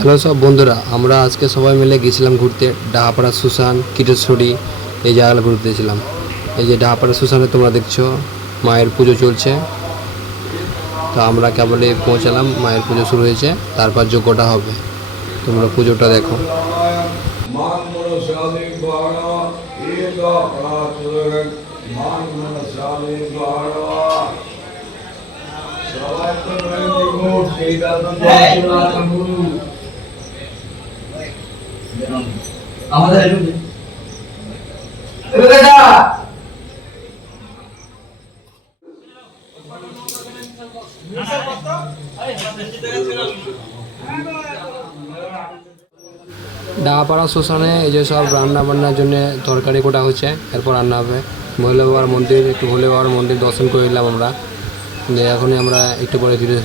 Hello সব বন্ধুরা, আমরা আজকে সবাই মিলে গেছিলাম ঘুরতে। ডাহাপাড়া সুশান কিটেশ্বরী, এই জায়গাগুলো ঘুরতে ছিলাম এই যে ডাহাপাড়া সুশানে তোমরা দেখছ, মায়ের পুজো চলছে। তো আমরা কেবলে পৌঁছালাম, মায়ের পুজো শুরু হয়েছে, তারপর যোগ্যটা হবে। তোমরা পুজোটা দেখো। সবাই আমাদের ডাহাপাড়া শ্মশানে এই যে সব রান্না বান্নার জন্য তরকারি কোটা হচ্ছে এরপর রান্না হবে। ভোলে বাবার মন্দির একটু ভোলে বাবার মন্দির দর্শন করে নিলাম আমরা। দিয়ে এখনই আমরা একটু পরে কিরে-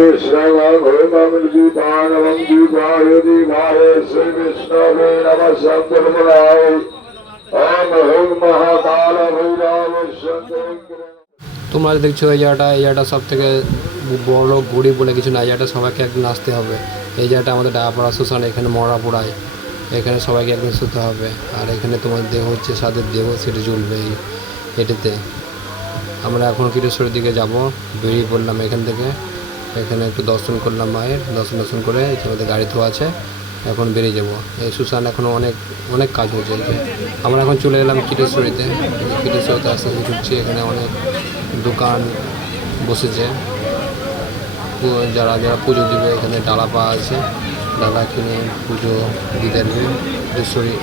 ओम विष्णु भूमं दीपानवं दीपाय दीपाय श्री विष्णवे नमः शंकरमणाय ओम हुं महाकाल भैरव शंकर তোমরা যে দেখছো এই জায়গাটা এই জায়গাটা সব থেকে বড় গরিব বলে কিছু না এই জায়গাটা সবাইকে একদিন আসতে হবে এই জায়গাটা আমাদের ডায়াপাড়া শ্মশান এখানে মরা পোড়ায় এখানে সবাইকে একদিন শুতে হবে আর এখানে তোমার দেহ হচ্ছে সাদের দেহ সেটা জ্বলবে এই এটাতে আমরা এখন কিরেশ্বরের দিকে যাব বেরিয়ে পড়লাম এখান থেকে এখানে একটু দর্শন করলাম মায়ের, দর্শন দর্শন করে আমাদের গাড়ি তো আছে, এখন বেরিয়ে যাব। এই সুশান এখনও অনেক অনেক কাজ হচ্ছে। আমরা এখন চলে এলাম কিটেশ্বরীতে। কিটেশ্বরীতে আস্তে আস্তে ঢুকছি এখানে অনেক দোকান বসেছে। যারা যারা পুজো দিবে, এখানে ডালা পাওয়া আছে। ডালা কিনে পুজো দিতে আসবে। কিটেশ্বরী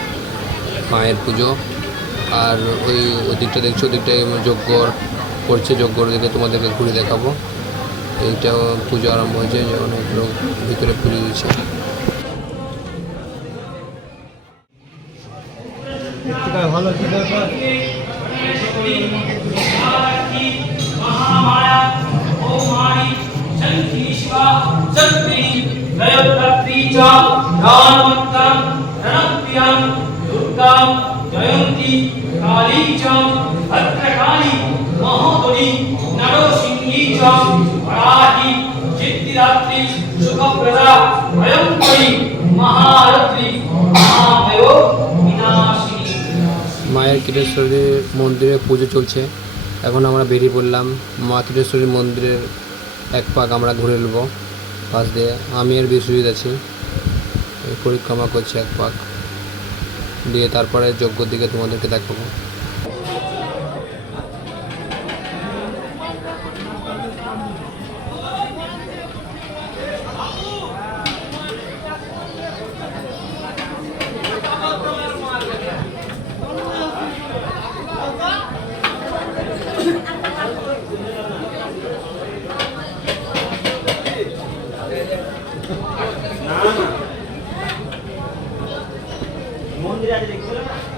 মায়ের পুজো। আর ওই ওই দিকটা দেখছ, ওদিকটায় যজ্ঞ করছে, যজ্ঞর দিকে তোমাদেরকে ঘুরে দেখাবো। এইটা পুজো আরম্ভ হয়েছে যে অনেক লোক ভিতরে পুজো দিচ্ছে ভালো জয়ন্তী কালী চ ভদ্রকালী মহোদরী च ध्यानवन्तं रणप्रियं दुर्गां जयन्ती काली च भद्रकाली महोदरी नरसिंही च वराही चित्तिरात्रि सुखप्रदा भयङ्करी महारत्री महाभयो विनाशिनी মায়ের কিটেশ্বরীর মন্দিরে পুজো চলছে এখন আমরা বেরিয়ে পড়লাম মা কিটেশ্বরীর মন্দিরের এক পাক আমরা ঘুরে নেব পাশ দিয়ে আমি আর বিশ্বজিৎ আছি এই পরিক্রমা করছি এক পাক দিয়ে তারপরে যজ্ঞর দিকে তোমাদেরকে দেখাবো তোমার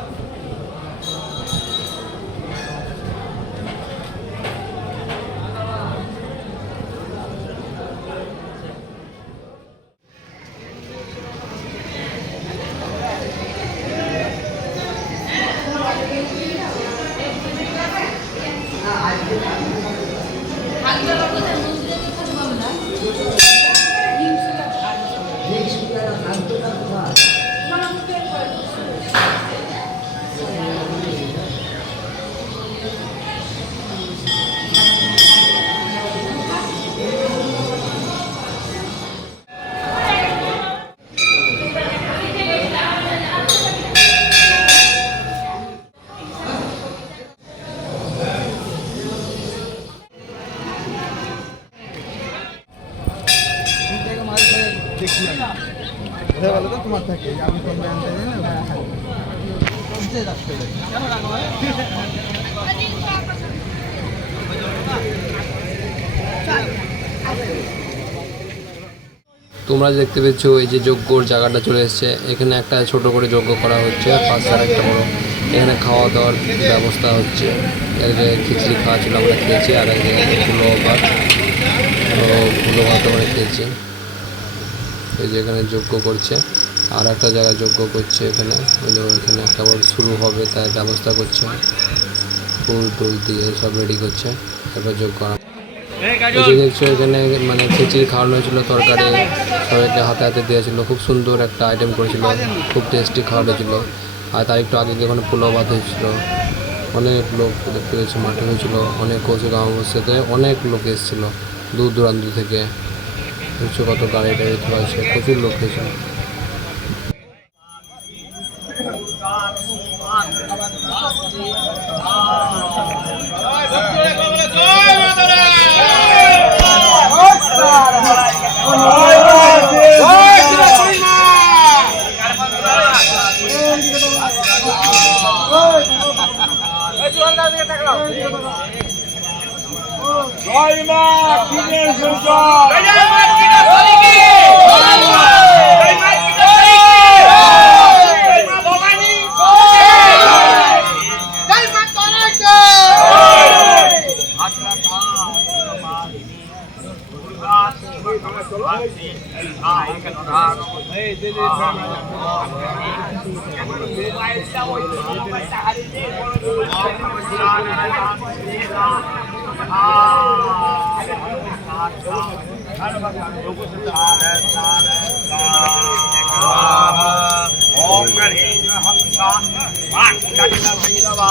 তোমরা দেখতে পেয়েছ এই যে যজ্ঞর জায়গাটা চলে এসেছে। এখানে একটা ছোট করে যজ্ঞ করা হচ্ছে পাশে আর একটা বড়। এখানে খাওয়া দাওয়ার ব্যবস্থা হচ্ছে। এক জায়গায় খিচড়ি খাওয়া ছিল, আমরা খেয়েছি, আর এক জায়গায় ফুলো ভাত। ফুলো ভাত আমরা খেয়েছি। এই যে এখানে যজ্ঞ করছে। আর একটা জায়গায় যজ্ঞ করছে এখানে ওই যে এখানে বড় শুরু হবে তার ব্যবস্থা করছে। ফুল টুল দিয়ে সব রেডি করছে এবার যজ্ঞ এই দেখছ এখানে মানে খিচুড়ি খাওয়ানো হয়েছিল তরকারি সবাইকে হাতে হাতে দিয়েছিল খুব সুন্দর একটা আইটেম করেছিল খুব টেস্টি খাওয়ানো হয়েছিল। আর তার একটু আগে ওখানে পোলাও ভাত হয়েছিল অনেক লোক দেখতে পেয়েছি মাঠে হয়েছিল অনেক কচু সাথে অনেক লোক এসেছিল দূর দূরান্ত থেকে। দেখছ কত গাড়ি টাড়ি চলে আছে প্রচুর লোক হয়েছিল জয় মা কিনেশ্বর জয় ॐ गणेशहंसा वाक्कण्डभैरवा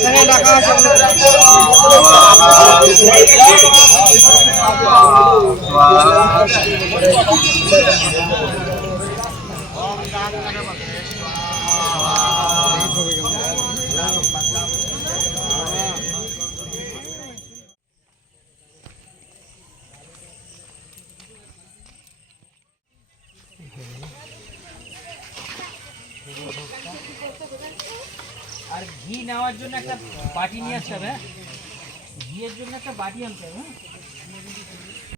এখানে ডাকা আছে আর ঘি নেওয়ার জন্য একটা বাটি নিয়ে আসতে হবে হ্যাঁ? ঘিয়ের জন্য একটা বাটি আনতে হবে হ্যাঁ?